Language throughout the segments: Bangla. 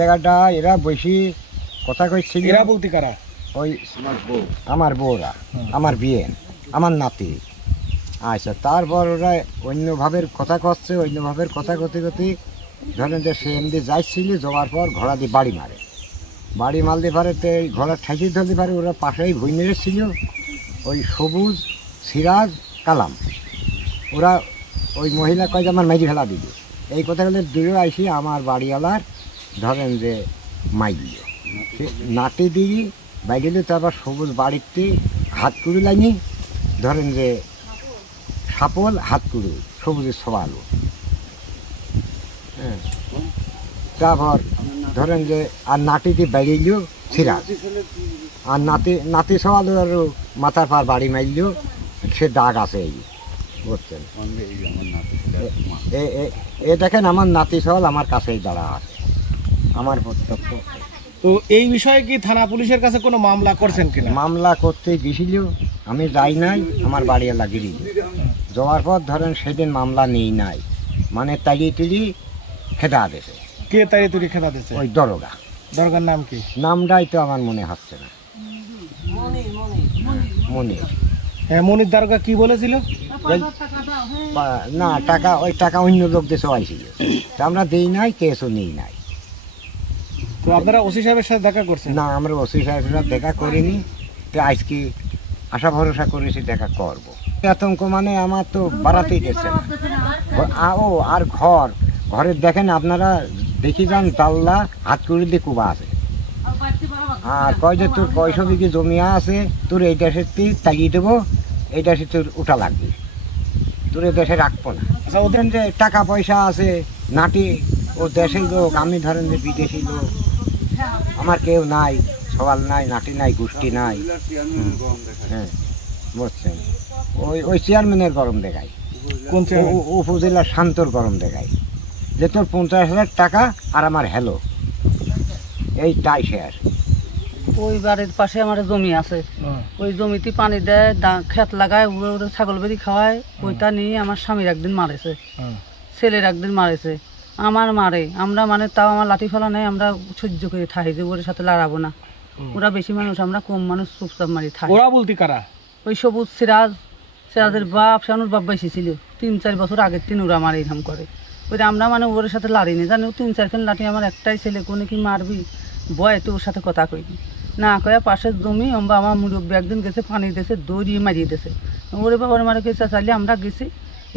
জায়গাটা এরা বেশি কথা কইছিল। এরা বলতে কারা? ওই আমার বউরা, আমার বিয়ে, আমার নাতি। আচ্ছা, তারপর ওরা অন্যভাবে কথা করছে, অন্যভাবে কথা করতে করতে ধরেন যে সে এমনি যাইছিল, যাওয়ার পর ঘোড়া দিয়ে বাড়ি মারে। বাড়ি মারতে পারে তো ঘোড়া ঠেকিয়ে ধরতে পারে। ওরা পাশেই ভুই মেরেছিল, ওই সবুজ, সিরাজ, কালাম। ওরা ওই মহিলা কয় যে আমার মেজি ফেলা দিবে, এই কথাগুলো দূরে আইসি আমার বাড়িওয়ালার ধরেন যে মাই দিল, সে নাটি দিয়ে বাইরে। তারপর সবুজ বাড়িতে হাত কুড়ি লাইনি ধরেন যে সাপল হাত কুড়ি সবুজের সবালো। হ্যাঁ, তারপর ধরেন যে আর নাটিতে বাইরেল সিরাজ, আর নাতি সবালো আর মাথার পার বাড়ি মারল। সে দাগ আছে এই বুঝছেন। এ দেখেন আমার নাতি সওয়াল আমার কাছেই দাঁড়া আছে, আমার প্রত্যক্ষ। তো এই বিষয়ে কি থানা পুলিশের কাছে কোনো মামলা করছেন কিনা? মামলা করতে গেছিল, আমি যাই নাই, আমার বাড়িওয়ালা গিরিল। যাওয়ার পর ধরেন সেদিন মামলা নেই নাই, মানে তাড়িয়ে তুলি খেদা দিয়েছে। কে তাই তুই খেলা দিয়েছে? ওই দরগা। দরগার নাম কি? নামটাই তো আমার মনে হচ্ছে না। মনির। হ্যাঁ, মনির দারোগা কি বলেছিল? না, টাকা ওই টাকা অন্য লোক দেশে আইছিল, আমরা দেই নাই, কেসও নেই নাই। তো আপনারা ওসি সাহেবের সাথে দেখা করছেন? না, আমরা ওসি সাহেবের সাথে দেখা করিনি। তো আজকে আশা ভরসা করেছি দেখা করবো। আতঙ্ক মানে আমার তো বাড়াতেই গেছে না। ও আর ঘরের দেখেন আপনারা দেখি যান, জানলা হাত করে দিয়ে কুবা আছে। আর কয় যে তোর কয়শো বিঘি জমি আছে, তোর এই দেশের তাগিয়ে দেবো, এই দেশে তোর উঠা লাগবে, তোর এই দেশে রাখবো না। ওদের যে টাকা পয়সা আছে, নাটি ও দেশের লোক, আমি ধরেন যে বিদেশি লোক, আমার কেউ নাই, সওয়াল নাই, নাটি নাই, গোষ্ঠী নাই। হ্যাঁ, বুঝছেন। ওই চেয়ারম্যানের গরম দেখায়। কোন চেয়ারম্যান? উপজেলার শান্তর গরম দেখায় যে তোর 50,000 টাকা আর আমার হেলো, এইটাই শেষ। ওই বাড়ির পাশে আমার জমি আছে, ওই জমিতে পানি দেয়, খেত লাগায়, উড়ে উড়ে ছাগল বেরি খাওয়ায়। ওইটা নিয়ে আমার স্বামীর একদিন মারেছে, ছেলের একদিন মারেছে, আমার মারে। আমরা মানে তাও আমার লাঠি ফেলা নেই, আমরা সহ্য করে থাকি যে ওর সাথে লড়াবো না। ওরা বেশি মানুষ, আমরা কম মানুষ, চুপচাপ মারি থাকি। ওরা বলতে কারা? ওই সবুজ, সিরাজের বাপ, শানুর বাপ বেশি ছিল, 3-4 বছর আগের দিন ওরা আমার এইরকম করে। ওই আমরা মানে ওর সাথে লাড়িনি, জানি 3-4 খান লাঠি। আমার একটাই ছেলে, কোনে কি মারবি বয়, তো ওর সাথে কথা কইনি না কয়ে পাশের জমি আমরা আমার মুরব্বী একদিন গেছে, পানি দিয়েছে, দৌড়িয়ে মারিয়ে দিয়েছে। ওরে বাবার মারে গেছে চাইলে আমরা গেছি,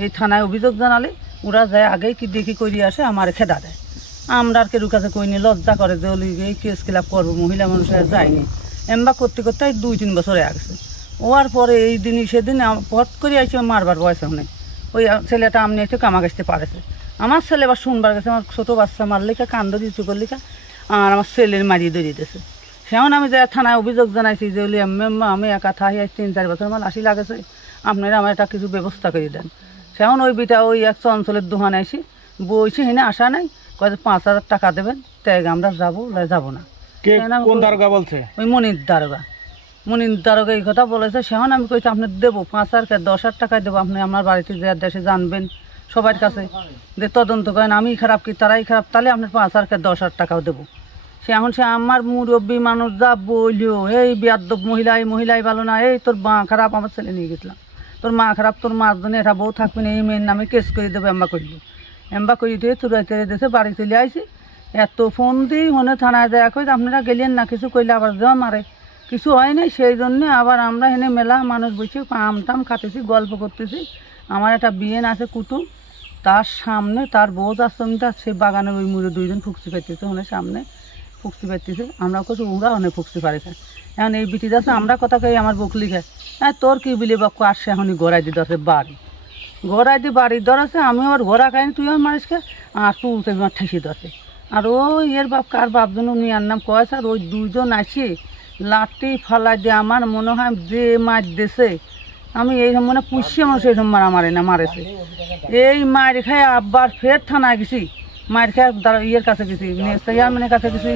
এই থানায় অভিযোগ জানালে ওরা যায় আগেই কি দেখি করিয়ে আসে, আমার খেদা দেয়। আমরা আর কেউ কাছে কইনি, লজ্জা করে যে ওই এই কেস ক্লাব করবো, মহিলা মানুষ যায়নি। এমবা করতে করতে 2-3 বছর হয়ে গেছে। ওর পরে এই দিনই সেদিন পট করে আসছে মারবার বয়সে হনে। ওই ছেলেটা আমনি একটু কামা গাছতে পারেছে। আমার ছেলে এবার শুনবার গেছে, আমার ছোটো বাচ্চা মারলিখা, কান্দ দিয়ে চুকর লিখা, আর আমার ছেলের মারিয়ে দৌড়িয়ে দিয়েছে। সেমন আমি যে থানায় অভিযোগ জানাইছি যে আমি একা থাকি 3-4 বছর আমার আসি লাগেছে, আপনারা আমার একটা কিছু ব্যবস্থা করে দেন। সেমন ওই বিটা ওই একটা অঞ্চলের দোকানে আসি বইছি, হেনে আসা নাই, কয়ে 5,000 টাকা দেবেন, তাই আমরা যাবো না। কোন দারোগা বলছে? ওই মনির দারোগা এই কথা বলেছে। সেমন আমি কইছি আপনি দেবো 5,000 10,000 টাকায় দেবো, আপনি আমার বাড়িতে যে দেশে জানবেন সবার কাছে যে তদন্ত করেন আমি খারাপ কি তারাই খারাপ, তাহলে আপনার 5,000 10,000 টাকাও দেবো। সে এখন সে আমার মুরব্বী মানুষ যা বললো, এই বেয়াদব মহিলাই ভালো না, এই তোর মা খারাপ, আমার ছেলে নিয়ে গেছিলাম, তোর মা খারাপ, তোর মার জন্য এটা বউ থাকবি না, এই মেয়ের নামে কেস করে দেবো। এম্বা করি দিয়ে চুরাইতে দেশে বাড়ি চলে আইসি। এত ফোন দিই মনে থানায় দেয়া কই আপনারা গেলেন না, কিছু কইলে আবার দেওয়া মারে, কিছু হয় নাই। সেই জন্যে আবার আমরা হেনে মেলা মানুষ বসে আম খাতেছি, গল্প করতেছি। আমার একটা বিয়েন আছে কুটুম, তার সামনে তার বউ আশ্রমটা, সে বাগানে ওই মুড়ে 2জন ফুকসি পাইতেছে, ওনের সামনে ফুকসি পাইতেছে। আমরা কিছু ওরা অনেক ফুকসি পারে খায়। এখন এই বিটি যাচ্ছে, আমরা কথা কই আমার বকলি খায়, হ্যাঁ তোর কি বিলি বাক্য আসছে, এখনই গড়াই দিয়ে ধরছে গড়াই দিয়ে বাড়ি ধরেছে। আমি আবার ঘোরা খাইনি, তুই আমার মানুষকে আর তুলতে আমার ঠেসি ধরছে। আর ওই এর বাপ কার বাপজন নিয়ার নাম কয়েছে, আর ওই 2জন আসি লাঠি ফালাই দিয়ে আমার মনে হয় যে মার দেশে, আমি এই মানে পুষিয়ে মানুষ এইরকম মারামারি না মারেছে। এই মার খাই আবার ফের থানায় গেছি, মার খাই ইয়ের কাছে গেছি, চেয়ারম্যানের কাছে গেছি,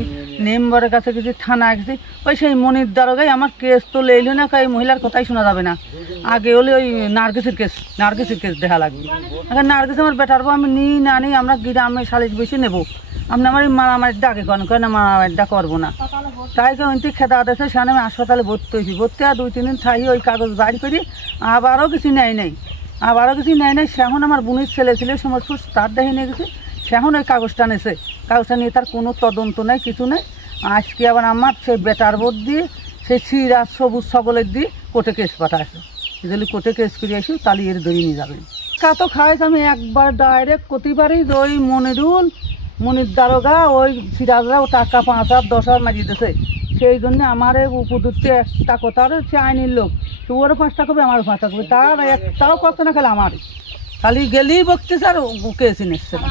মেম্বারের কাছে গেছি, থানায় গেছি। ওই সেই মনির দারোগাই আমার কেস তো লেইল না, এই মহিলার কথাই শোনা যাবে না। আগে হলে ওই নার্গিসের কেস দেখা লাগবে। এখন নার্গিস আমার বেটারবো, আমি নিই না নিই, আমরা গ্রামে সালিশ বসে নেবো, আপনি আমার মারামারি ডাকে করেন কেন মারামারিটা করবো না তাই কেউ ইন্তি খেদা দিয়েছে সেখানে আমি হাসপাতালে ভর্তি হয়েছি ভর্তি আর 2-3 দিন থাকি ওই কাগজ বাইর করি আবারও কিছু নেয় নেই সেখন আমার বোনের ছেলে ছিল সমস্ত তার দেখে নিয়ে গেছে সেখন ওই কাগজটা নিয়েছে কাগজটা নিয়ে তার কোনো তদন্ত নেই কিছু নেই আজকে আবার আমার সেই বেটার বোর্ড দিয়ে সেই চিরা সবুজ সকলের দিয়ে কোর্টে কেস পাঠাইছে যদি কোর্টে কেস করে আসি তাহলে এর ধরে নিয়ে যাবেন তো খাইছে আমি একবার ডাইরেক্ট করতে পারি যে ওই মনির দারোগা ওই সিরাজরা ও টাকা 5,000-10,000 মারিয়ে দিয়েছে সেই জন্য আমার উপযুক্ত একটা কথা সে আইনের লোক তো ওরও 5টা করবে আমারও 5টা করবে তার একটাও করছে না খেলে আমার খালি গেলেই বকতেছে আর কেসই নিচ্ছে না